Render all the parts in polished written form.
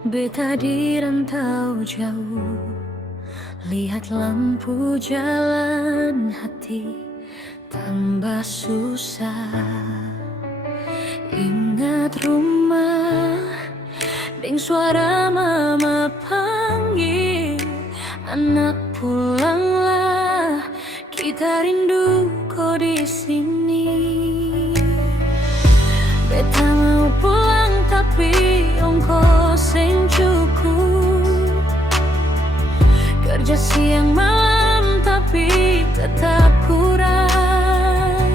Beta di rantau jauh, lihat lampu jalan hati tambah susah. Ingat rumah, deng suara mama panggil, anak pulanglah, kita rindu kau di sini. Beta mau pulang tapi ongkos seng cukup. Kerja siang malam tapi tetap kurang.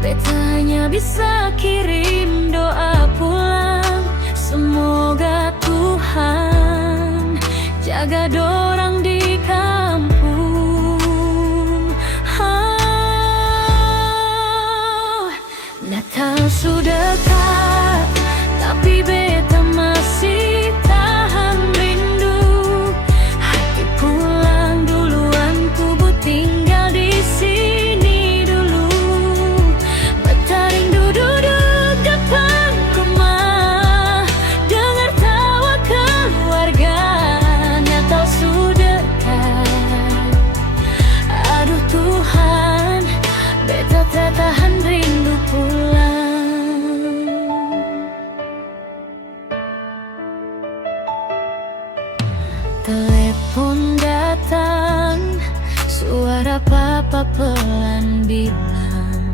Beta hanya bisa kirim doa pulang. Semoga Tuhan jaga dorang di kampung. Natal sudah dekat, tapi beta masih tahan rindu. Hati pulang duluan, tubuh tinggal di sini dulu. Beta rindu duduk depan rumah, dengar tawa keluarga. Natal sudah dekat, aduh Tuhan, beta tak tahan rindu pulang. Telepon datang, suara papa pelan bilang,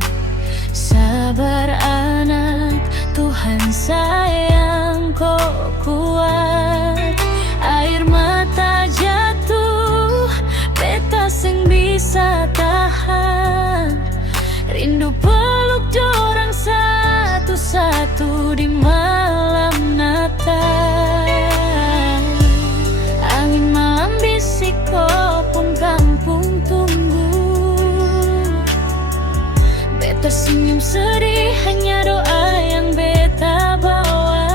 sabar anak, Tuhan sayang kau kuat. Air mata jatuh, beta seng bisa tahan. Rindu peluk dorang satu-satu di malam Natal. Angin malam bisik kopong kampung tunggu. Beta senyum sedih, hanya doa yang beta bawa.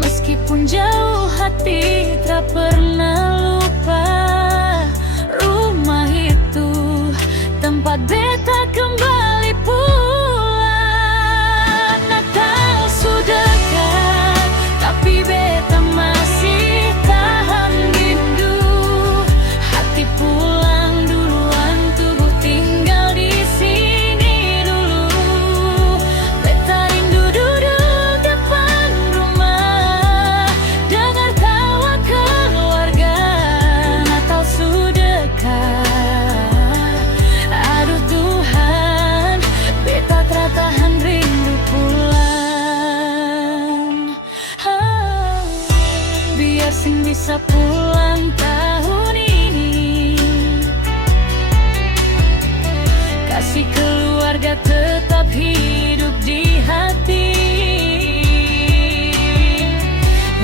Meskipun jauh hati tak pernah lupa. Rumah itu tempat beta kembali pulang. Natal sudah dekat, tapi beta masih tahan rindu. Hati pulang duluan, tubuh tinggal di sini dulu. Beta rindu duduk depan rumah, dengar tawa keluarga. Natal sudah dekat, aduh Tuhan, beta tak tahan rindu pulang. Biar sing bisa pulang tahun ini, kasih keluarga tetap hidup di hati.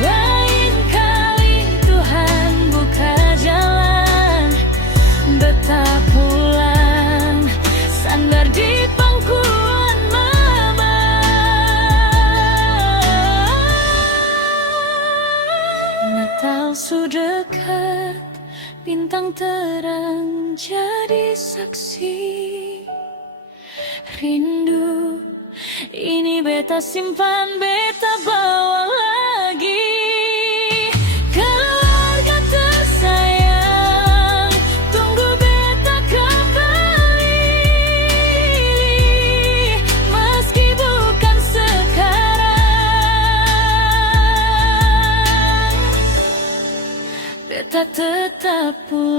Lain kali Tuhan buka jalan, beta pulang sandar di pangkuan mama. Natal sudah dekat, bintang terang jadi saksi. Rindu ini beta simpan, beta bawa lagi. Keluarga tersayang, tunggu beta kembali. Meski bukan sekarang, beta tetap pulang.